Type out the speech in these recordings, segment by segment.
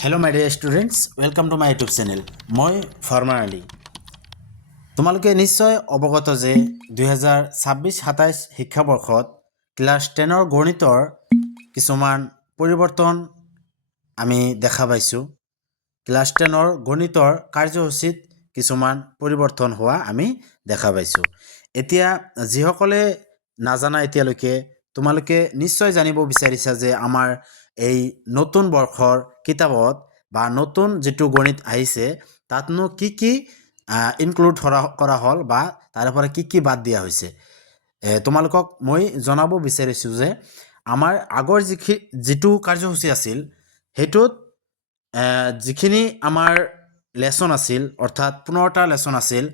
Hello my dear students, welcome to my YouTube channel. মই ফৰমান আলী। তোমালোকে নিশ্চয় অৱগত যে 2026-27 শিক্ষাবৰ্ষত ক্লাছ 10ৰ গণিতৰ কিছুমান পৰিৱৰ্তন আমি দেখা পাইছো। ক্লাছ 10ৰ গণিতৰ কাৰ্যসূচীত কিছুমান পৰিৱৰ্তন হোৱা আমি দেখা পাইছো। এতিয়া যিসকলে নাজানা এতিয়ালৈকে তোমালোকে নিশ্চয় জানিব বিচাৰিছা যে আমাৰ এই নতুন বৰ্ষৰ কিতাপত বা নতুন যেটো গণিত আহিছে তাতনো কি ইনক্লুড কৰা হল বা তাৰে পৰা কি বাদ দিয়া হৈছে। তোমালোকক মই জনাব বিচাৰিছো যে আমাৰ আগৰ যেটো কাৰ্যসূচী আছিল হেতুত যিখিনি আমাৰ লেসন আছিল অৰ্থাৎ 15টা লেসন আছিল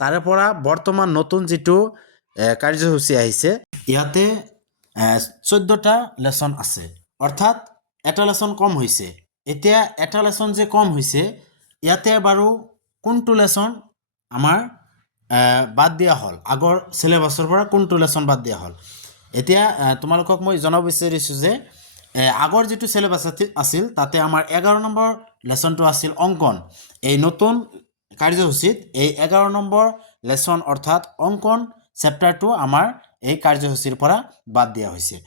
তাৰে পৰা বৰ্তমান নতুন যেটো কাৰ্যসূচী আহিছে ইয়াতে 14টা লেসন আছে অৰ্থাৎ এটা লেসন কম হৈছে। এতিয়া এটা লেসন যে কম হৈছে ইয়াতে বাৰু কোনটো লেসন আমাৰ বাদ দিয়া হল আগৰ সিলেবাসৰ পৰা কোনটো লেসন বাদ দিয়া হল। এতিয়া তোমালোকক মই জনাব বিচাৰিছো যে আগৰ যেটো সিলেবাস আছিল তাতে আমাৰ 11 নম্বৰ লেসনটো আছিল অঙ্কন। এই নতুন কাৰ্যসূচীত এই 11 নম্বৰ লেসন অৰ্থাৎ অঙ্কন চেপ্টাৰটো আমাৰ এই কাৰ্যসূচীৰ পৰা বাদ দিয়া হৈছে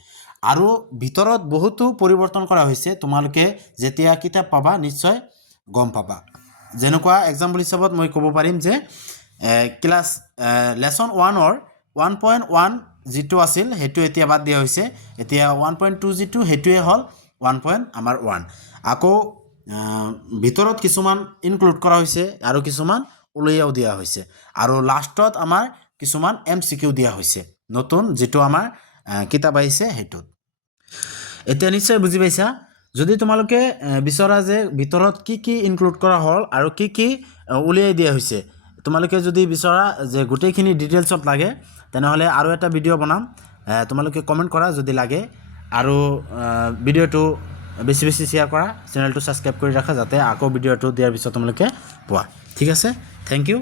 আৰু ভিতৰত বহুতো পৰিৱৰ্তন কৰা হৈছে। তোমালোকে যেতিয়া কিতাপ পাবা নিশ্চয় গম পাবা। যেনেকুৱা এক্সাম্পল হিচাপত মই ক'ব পাৰিম যে ক্লাছ লেসন 1ৰ 1.1 যেটো আছিল হেতু এতিয়া বাদ দিয়া হৈছে। এতিয়া 1.2 যেটো হেতুৱে হল 1.1 আকৌ ভিতৰত কিছুমান ইনক্লুড কৰা হৈছে আৰু কিছুমান উলিয়াও দিয়া হৈছে আৰু লাষ্টত আমাৰ কিছুমান এমসিকিউ দিয়া হৈছে নতুন যেটো আমাৰ কিতাপ আহিছে হেতুত। এতিয়া নিশ্চয় বুজি পাইছা। যদি তোমালোকে বিচৰা যে ভিতৰত কি ইনক্লুড কৰা হল আৰু কি উলিয়াই দিয়া হৈছে তোমালোকে যদি বিচৰা যে গোটেইখিনি ডিটেইলছত লাগে তেনেহলে আৰু এটা ভিডিও বনাম। তোমালোকে কমেন্ট কৰা যদি লাগে আৰু ভিডিওটো বেছি শেয়াৰ কৰা চেনেলটো সাবস্ক্ৰাইব কৰি ৰাখা যাতে আকৌ ভিডিওটো দিয়াৰ পিছত তোমালোকে পোৱা। ঠিক আছে, থ্যাংক ইউ।